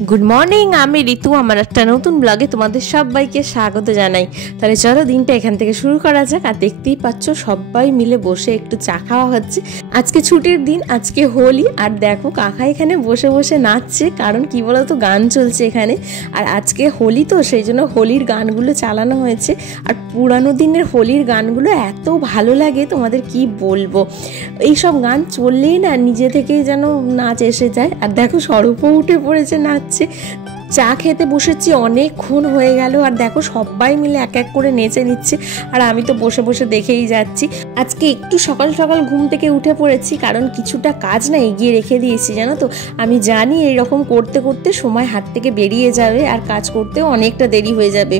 Good morning, আমি ঋতু। আমার একটা নতুন ব্লগে তোমাদের সবাইকে স্বাগত জানাই। তাহলে চলো দিনটা এখান থেকে শুরু করা যাক। আর দেখতেই পাচ্ছ সবাই মিলে বসে একটু চা খাওয়া হচ্ছে। আজকে ছুটির দিন, আজকে হোলি। আর দেখো কাকা এখানে বসে বসে নাচছে, কারণ কি বলতো গান চলছে এখানে। আর আজকে হোলি তো, সেই জন্য হোলির গানগুলো চালানো হয়েছে। আর পুরানো দিনের হোলির গানগুলো এত ভালো লাগে, তোমাদের কি বলবো। এইসব গান চললেই না নিজে থেকেই যেন নাচ এসে যায়। আর দেখো স্বরূপও উঠে পড়েছে নাচছে। চা খেতে বসেছি, অনেকক্ষণ হয়ে গেল। আর দেখো সবাই মিলে এক এক করে নেচে নিচ্ছে, আর আমি তো বসে বসে দেখেই যাচ্ছি। আজকে একটু সকাল সকাল ঘুম থেকে উঠে পড়েছি, কারণ কিছুটা কাজ না এগিয়ে রেখে দিয়েছি, জানো তো। আমি জানি এইরকম করতে করতে সময় হাত থেকে বেরিয়ে যাবে, আর কাজ করতেও অনেকটা দেরি হয়ে যাবে।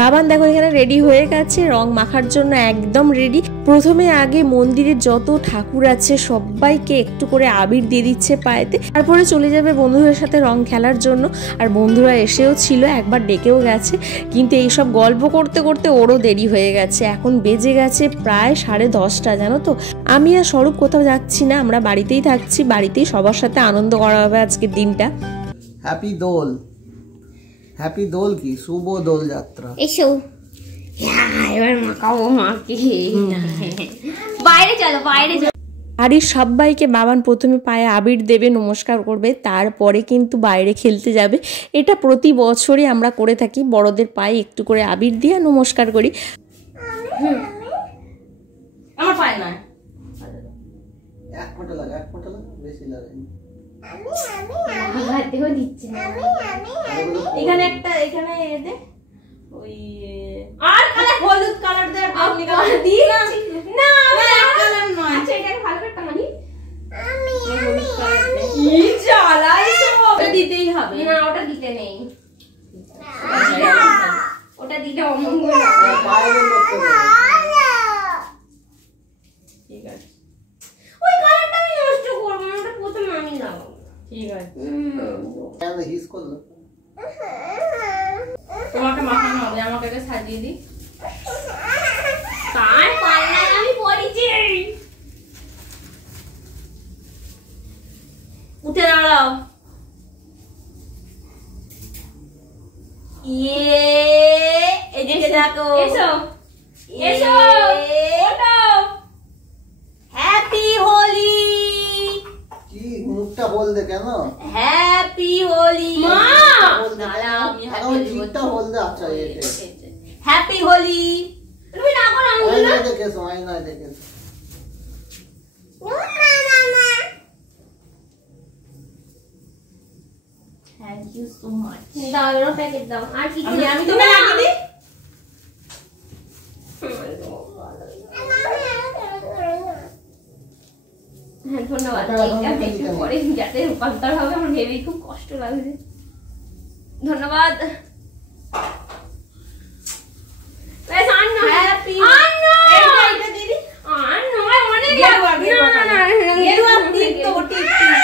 বাবান দেখো এখানে রেডি হয়ে গেছে, রং মাখার জন্য একদম রেডি। প্রথমে আগে মন্দিরের যত ঠাকুর আছে সবাইকে একটু করে আবির দিয়ে দিচ্ছে পায়েতে, তারপরে চলে যাবে বন্ধুদের সাথে রং খেলার জন্য। আর বন্ধুরা এসেও ছিল, একবার ডেকেও গেছে, কিন্তু এইসব গল্প করতে করতে ওরও দেরি হয়ে গেছে। এখন বেজে গেছে প্রায় 10:30, জানো তো। আমি আর স্বরূপ কোথাও যাচ্ছি না, আমরা বাড়িতেই থাকছি। বাড়িতেই সবার সাথে আনন্দ করা হবে আজকের দিনটা। হ্যাপি দোল, হ্যাপি দোল কি শুভ দোল যাত্রা। এসো এবার মাখাবো মাকে। বাইরে চলো, বাইরে চলো। বাড়ির সবাইকে বাবান প্রথমে পায়ে আবির দেবে, নমস্কার করবে, তারপরে কিন্তু বাইরে খেলতে যাবে। এটা প্রতি বছরই আমরা করে থাকি, বড়দের পায়ে একটু করে আবির দিয়ে নমস্কার করি। আমার পায়ে নয়, এক ফোঁটা লাগে, এক ফোঁটা লাগে, বেশি লাগে। হাতেও দিচ্ছে না। এখানে একটা, এখানে এতে ওই আর কালার হলুদ কালার দে, আপনি কালার দিয়েছি না, আমি কালার নয়। আচ্ছা এটাকে ভালো করে টানি। আমি কি জ্বালাইছো, ওটা দিতেই হবে না, ওটা দিতে নেই। ওটা দিলে অমঙ্গল হবে। ঠিক আছে, ওই কালারটা আমি নষ্ট করব না, ওটা প্রথমে আমি লাগাবো। ঠিক আছে, কেন হিস করলো? তোমাকে মাখানো হবে, আমাকে এটা সাজিয়ে দিই। কার পাল্লায় আমি পড়েছি। উঠে দাঁড়াও। এদিকে দেখো, এসো এসো, ওঠো। হ্যাপি হোলি। কি মুখটা বলতে কেন? হ্যাপি হোলি। মা দাঁড়াও, আমি জিভটা বলতে। আচ্ছা হ্যাপি হোলি। তুমি না করো, আমি আয়নায় দেখেছো, আয়নায় দেখেছো। Thank you so much. দাও এর প্যাকেট দাও। আর কিছু আমি না, তোমাকে লাগিয়ে দিই। হ্যাঁ ধন্যবাদ। এইটা একটু পরে যাতে রূপান্তর হবে, আমার ভেবেই খুব কষ্ট লাগছে। ধন্যবাদ। বেশ আর নয়, হ্যাপি আর নয়, এটা দিদি। আর নয়, অনেক গেরুয়া, লাগবে। গেরুয়া না, না, কালার। না, গেরুয়া টিপ দেবো, টিপ, টিপ।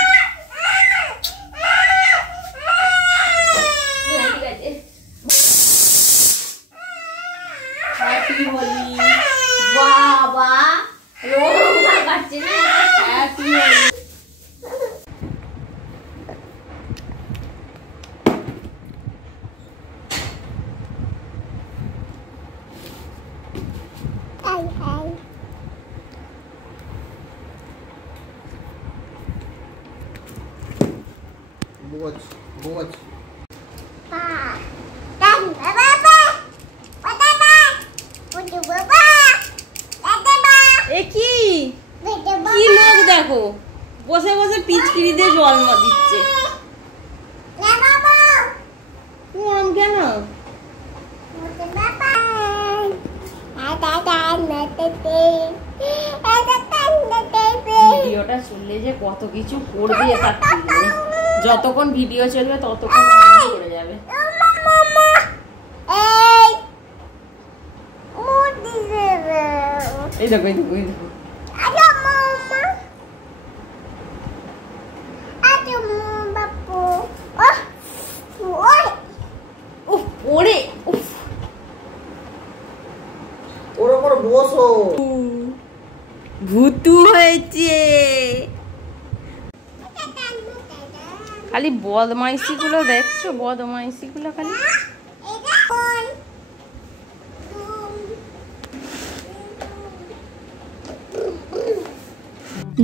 হ্যাঁ, ঠিক আছে। হ্যাপি হোলি। বাবা রোগ লাগাচ্ছে না। হ্যাপি হোলি। বোঝ বোঝ। এ কি কি লোক দেখো, বসে বসে পিচকিরি দিয়ে জল দিচ্ছে। ওরম কেন? ভিডিওটা চললে যে কত কিছু করবে তার ঠিক নেই। যতক্ষণ ভিডিও চলবে ততক্ষণ করে যাবে। এই দেখো, এই দেখো, এই দেখো। উফ, ওরে উফ। ওর ওপর বসো। ভুতু হয়েছে, খালি খালি বদমাইশিগুলো দেখছো, বদমাইশিগুলো খালি।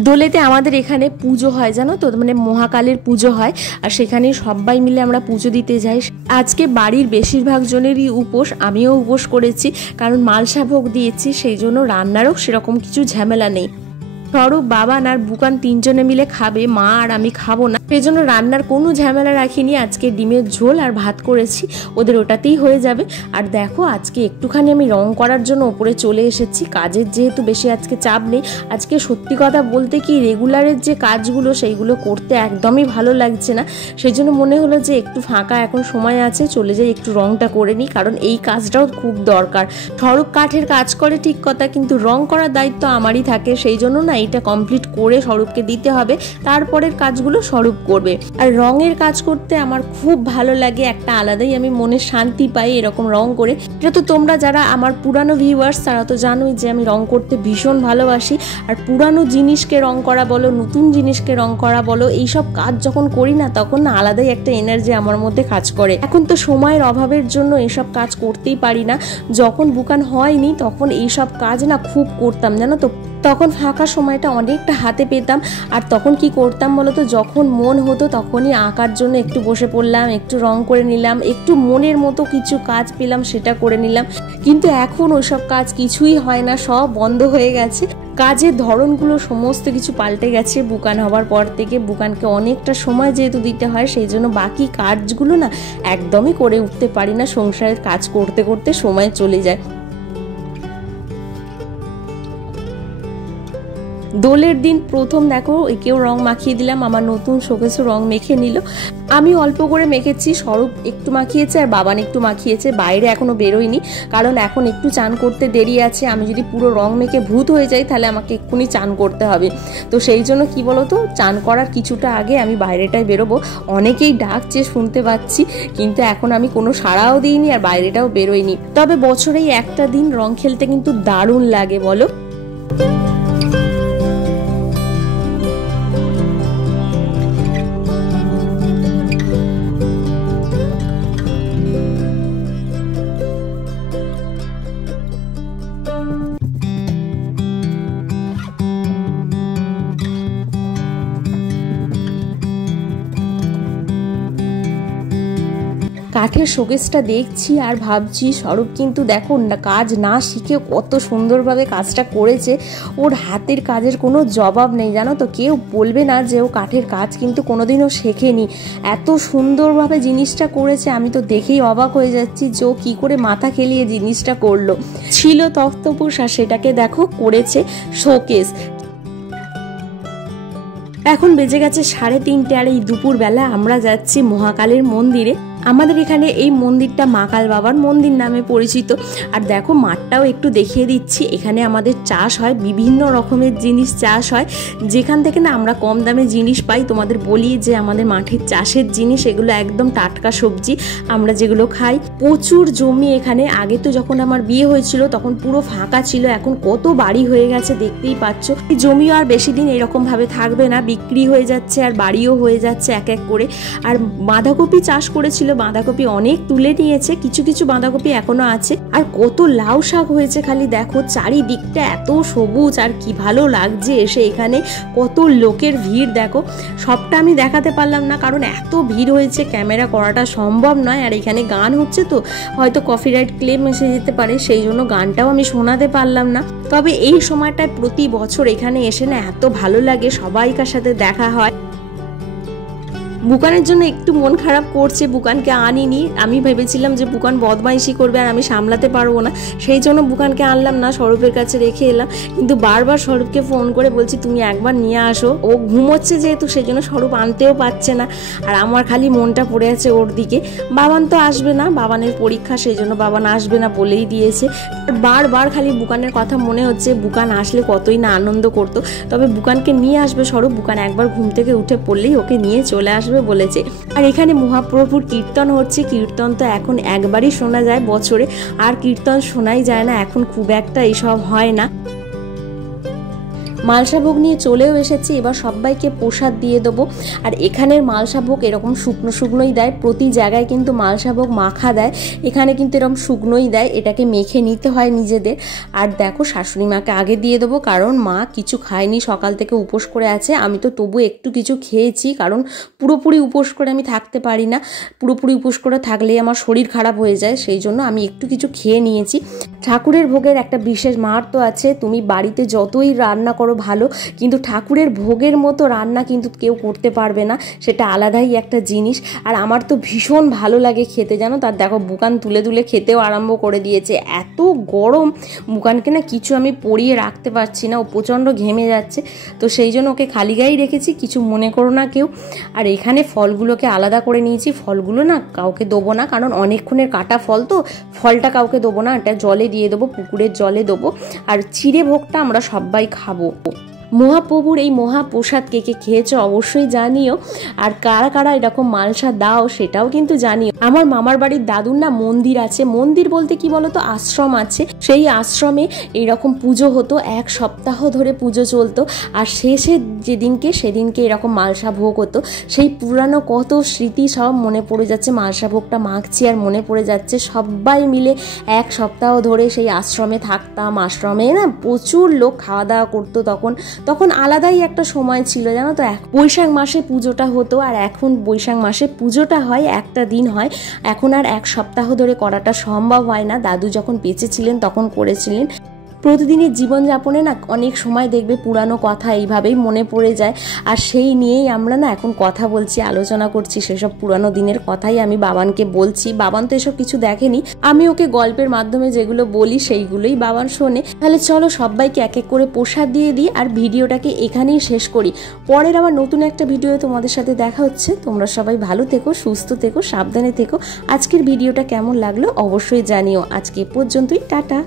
দোলেতে আমাদের এখানে পুজো হয় জানো তো, মানে মহাকালের পুজো হয়, আর সেখানে সবাই মিলে আমরা পুজো দিতে যাই। আজকে বাড়ির বেশিরভাগ জনেরই উপোস, আমিও উপোস করেছি, কারণ মালসা ভোগ দিয়েছি, সেই জন্য রান্নারও সেরকম কিছু ঝামেলা নেই। স্বরূপ, বাবান আর বুকান তিনজনে মিলে খাবে, মা আর আমি খাবো না, সেই জন্য রান্নার কোনো ঝামেলা রাখিনি। আজকে ডিমের ঝোল আর ভাত করেছি, ওদের ওটাতেই হয়ে যাবে। আর দেখো আজকে একটুখানি আমি রং করার জন্য ওপরে চলে এসেছি, কাজের যেহেতু বেশি আজকে চাপ নেই। আজকে সত্যি কথা বলতে কি রেগুলারের যে কাজগুলো সেইগুলো করতে একদমই ভালো লাগছে না, সেই জন্য মনে হলো যে একটু ফাঁকা এখন সময় আছে, চলে যাই একটু রংটা করে নিই, কারণ এই কাজটাও খুব দরকার। স্বরূপ কাঠের কাজ করে ঠিক কথা, কিন্তু রং করার দায়িত্ব আমারই থাকে, সেই জন্য না এটা কমপ্লিট করে স্বরূপকে দিতে হবে, তারপরের কাজগুলো স্বরূপ করবে। আর রঙের কাজ করতে আমার খুব ভালো লাগে, একটা আলাদাই আমি মনে শান্তি পাই এরকম রং করে। এটা তো তোমরা যারা আমার পুরানো ভিউয়ার্স তারা তো জানোই যে আমি রং করতে ভীষণ ভালোবাসি। আর পুরানো জিনিসকে রং করা বলো, নতুন জিনিসকে রং করা বলো, এইসব কাজ যখন করি না তখন না আলাদাই একটা এনার্জি আমার মধ্যে কাজ করে। এখন তো সময়ের অভাবের জন্য এইসব কাজ করতেই পারি না, যখন বুকান হয়নি তখন এইসব কাজ না খুব করতাম জানো তো, তখন ফাঁকা সময়টা অনেকটা হাতে পেতাম। আর তখন কি করতাম বলো তো, যখন মন হতো তখনই আঁকার জন্য একটু বসে পড়লাম, একটু রং করে নিলাম, একটু মনের মতো কিছু কাজ পেলাম সেটা করে নিলাম। কিন্তু এখন ওইসব কাজ কিছুই হয় না, সব বন্ধ হয়ে গেছে। কাজের ধরনগুলো সমস্ত কিছু পাল্টে গেছে বুকান হবার পর থেকে। বুকানকে অনেকটা সময় যেহেতু দিতে হয়, সেই জন্য বাকি কাজগুলো না একদমই করে উঠতে পারি না, সংসারের কাজ করতে করতে সময় চলে যায়। দোলের দিন প্রথম দেখো একেও রং মাখিয়ে দিলাম, আমার নতুন শোকেসও রং মেখে নিল। আমি অল্প করে মেখেছি, স্বরূপ একটু মাখিয়েছে আর বাবান একটু মাখিয়েছে। বাইরে এখনো বেরোয়নি, কারণ এখন একটু চান করতে দেরি আছে। আমি যদি পুরো রং মেখে ভূত হয়ে যাই তাহলে আমাকে এক্ষুনি চান করতে হবে, তো সেই জন্য কি বলতো, চান করার কিছুটা আগে আমি বাইরেটায় বেরোবো। অনেকেই ডাকছে শুনতে পাচ্ছি, কিন্তু এখন আমি কোনো সাড়াও দিইনি আর বাইরেটাও বেরোয়নি। তবে বছরেই একটা দিন রং খেলতে কিন্তু দারুণ লাগে বলো। কাঠের শোকেসটা দেখছি আর ভাবছি স্বরূপ কিন্তু দেখো কাজ না শিখে কত সুন্দরভাবে কাজটা করেছে। ওর হাতের কাজের কোনো জবাব নেই জানো তো, কেউ বলবে না যে ও কাঠের কাজ কিন্তু কোনোদিনও শেখেনি। এত সুন্দরভাবে জিনিসটা করেছে, আমি তো দেখেই অবাক হয়ে যাচ্ছি যে ও কী করে মাথা খেলিয়ে জিনিসটা করলো। ছিল তক্তপোষ আর সেটাকে দেখো করেছে শোকেস। এখন বেজে গেছে 3:30, আর এই দুপুরবেলা আমরা যাচ্ছি মহাকালের মন্দিরে। আমাদের এখানে এই মন্দিরটা মা কাল বাবার মন্দির নামে পরিচিত। আর দেখো মাঠটাও একটু দেখিয়ে দিচ্ছি, এখানে আমাদের চাষ হয়, বিভিন্ন রকমের জিনিস চাষ হয়, যেখান থেকে না আমরা কম দামে জিনিস পাই। তোমাদের বলি যে আমাদের মাঠের চাষের জিনিস, এগুলো একদম টাটকা সবজি আমরা যেগুলো খাই। প্রচুর জমি এখানে। আগে তো যখন আমার বিয়ে হয়েছিল তখন পুরো ফাঁকা ছিল, এখন কত বাড়ি হয়ে গেছে দেখতেই পাচ্ছ। এই জমিও আর বেশি দিন এরকম ভাবে থাকবে না, বিক্রি হয়ে যাচ্ছে আর বাড়িও হয়ে যাচ্ছে এক এক করে। আর বাঁধাকপি চাষ করেছিল, বাঁধাকপি অনেক তুলে নিয়েছে, কিছু কিছু বাঁধাকপি এখনো আছে। আর কত লাউ শাক হয়েছে, খালি দেখো চারিদিকটা এত সবুজ, আর কি ভালো লাগছে এসে এখানে। কত লোকের ভিড় দেখো, সবটা আমি দেখাতে পারলাম না কারণ এত ভিড় হয়েছে, ক্যামেরা করাটা সম্ভব নয়। আর এখানে গান হচ্ছে তো হয়তো কপিরাইট ক্লেম এসে যেতে পারে, সেই জন্য গানটাও আমি শোনাতে পারলাম না। তবে এই সময়টায় প্রতি বছর এখানে এসে না এত ভালো লাগে, সবাইকার সাথে দেখা হয়। বুকানের জন্য একটু মন খারাপ করছে, বুকানকে আনিনি। আমি ভেবেছিলাম যে বুকান বদমাইশি করবে আর আমি সামলাতে পারবো না, সেই জন্য বুকানকে আনলাম না, স্বরূপের কাছে রেখে এলাম। কিন্তু বারবার স্বরূপকে ফোন করে বলছি তুমি একবার নিয়ে আসো, ও ঘুমোচ্ছে যেহেতু সেই জন্য স্বরূপ আনতেও পারছে না। আর আমার খালি মনটা পড়ে আছে ওর দিকে। বাবান তো আসবে না, বাবানের পরীক্ষা, সেই জন্য বাবান আসবে না বলেই দিয়েছে। বারবার খালি বুকানের কথা মনে হচ্ছে, বুকান আসলে কতই না আনন্দ করতো। তবে বুকানকে নিয়ে আসবে স্বরূপ, বুকান একবার ঘুম থেকে উঠে পড়লেই ওকে নিয়ে চলে আসবে বলেছে। আর এখানে মহাপ্রভুর কীর্তন হচ্ছে। কীর্তন তো এখন একবারই শোনা যায় বছরে, আর কীর্তন শোনাই যায় না এখন, খুব একটা এসব হয় না। মালসা ভোগ নিয়ে চলেও এসেছি, এবার সবাইকে প্রসাদ দিয়ে দেবো। আর এখানের মালসা ভোগ এরকম শুকনো শুকনোই দেয়, প্রতি জায়গায় কিন্তু মালসা ভোগ মাখা দেয়, এখানে কিন্তু এরকম শুকনোই দেয়, এটাকে মেখে নিতে হয় নিজেদের। আর দেখো শাশুড়ি মাকে আগে দিয়ে দেবো, কারণ মা কিছু খায়নি, সকাল থেকে উপোস করে আছে। আমি তো তবু একটু কিছু খেয়েছি, কারণ পুরোপুরি উপোস করে আমি থাকতে পারি না, পুরোপুরি উপোস করে থাকলেই আমার শরীর খারাপ হয়ে যায়, সেই জন্য আমি একটু কিছু খেয়ে নিয়েছি। ঠাকুরের ভোগের একটা বিশেষ মাহাত্ম্য আছে, তুমি বাড়িতে যতই রান্না করো ভালো, কিন্তু ঠাকুরের ভোগের মতো রান্না কিন্তু কেউ করতে পারবে না, সেটা আলাদাই একটা জিনিস। আর আমার তো ভীষণ ভালো লাগে খেতে, জানো। তার দেখো বুকান তুলে তুলে খেতেও আরম্ভ করে দিয়েছে, এত গরম বুকানকে না কিছু আমি পরিয়ে রাখতে পারছি না, ও প্রচণ্ড ঘেমে যাচ্ছে, তো সেই জন্য ওকে খালি গায়েই রেখেছি, কিছু মনে করো না কেউ। আর এখানে ফলগুলোকে আলাদা করে নিয়েছি, ফলগুলো না কাউকে দেবো না, কারণ অনেকক্ষণের কাটা ফল তো, ফলটা কাউকে দেবো না, এটা জলে দিয়ে দেবো, পুকুরের জলে দেবো। আর চিড়ে ভোগটা আমরা সবাই খাবো। মহাপ্রভুর এই মহাপ্রসাদ কে কে খেয়েছো অবশ্যই জানিও, আর কারা কারা এরকম মালসা দাও সেটাও কিন্তু জানিও। আমার মামার বাড়ির দাদুর না মন্দির আছে, মন্দির বলতে কি বলতো আশ্রম আছে, সেই আশ্রমে এইরকম পুজো হতো, 1 সপ্তাহ ধরে পুজো চলতো, আর শেষে সেদিনকে এরকম মালসা ভোগ হতো। সেই পুরানো কত স্মৃতি সব মনে পড়ে যাচ্ছে, মালসা ভোগটা মাখছি আর মনে পড়ে যাচ্ছে। সবাই মিলে 1 সপ্তাহ ধরে সেই আশ্রমে থাকতাম, আশ্রমে না প্রচুর লোক খাওয়া দাওয়া করতো, তখন আলাদাই একটা সময় ছিল, জানো তো। বৈশাখ মাসে পুজোটা হতো, আর এখন বৈশাখ মাসে পুজোটা হয় একটা দিন হয়, এখন আর 1 সপ্তাহ ধরে করাটা সম্ভব হয় না। দাদু যখন বেঁচে ছিলেন তখন করেছিলেন। প্রতিদিনের জীবনযাপনে না অনেক সময় দেখবে পুরানো কথা এইভাবেই মনে পড়ে যায়, আর সেই নিয়েই আমরা না এখন কথা বলছি, আলোচনা করছি, সেসব পুরানো দিনের কথাই আমি বাবানকে বলছি। বাবান তো এসব কিছু দেখেনি, আমি ওকে গল্পের মাধ্যমে যেগুলো বলি সেইগুলোই বাবান শোনে। তাহলে চলো সবাইকে এক এক করে প্রসাদ দিয়ে দিই, আর ভিডিওটাকে এখানেই শেষ করি। পরের আবার নতুন একটা ভিডিও তোমাদের সাথে দেখা হচ্ছে। তোমরা সবাই ভালো থেকো, সুস্থ থেকো, সাবধানে থেকো। আজকের ভিডিওটা কেমন লাগলো অবশ্যই জানিও। আজকে পর্যন্তই, টাটা।